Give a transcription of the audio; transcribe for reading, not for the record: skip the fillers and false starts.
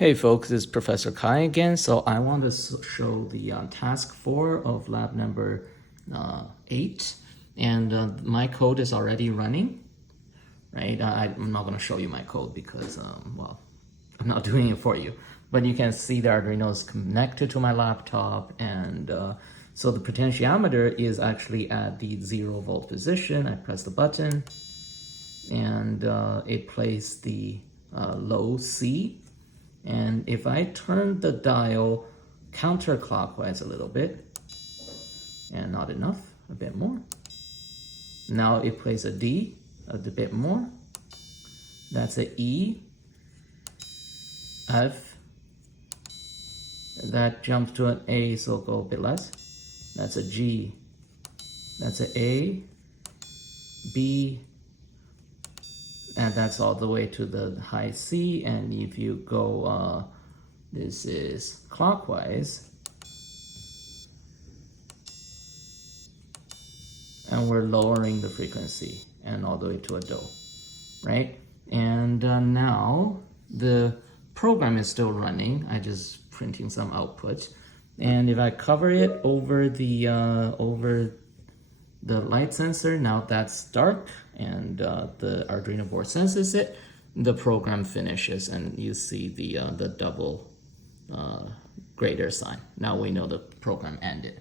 Hey folks, this is Professor Kai again. So I want to show the task 4 of lab number 8, and my code is already running, right? I'm not going to show you my code because, well, I'm not doing it for you. But you can see the Arduino is connected to my laptop, and so the potentiometer is actually at the 0 volt position. I press the button, and it plays the low C. And if I turn the dial counterclockwise a little bit, and not enough, a bit more. Now it plays a D, a bit more. That's a E, F. That jumps to an A, so go a bit less. That's a G. That's a A, B, and that's all the way to the high C. And if you go, this is clockwise, and we're lowering the frequency and all the way to a Do, right? And now the program is still running. I just printing some output, and if I cover it over the light sensor, now that's dark, and the Arduino board senses it. The program finishes, and you see the double greater sign. Now we know the program ended.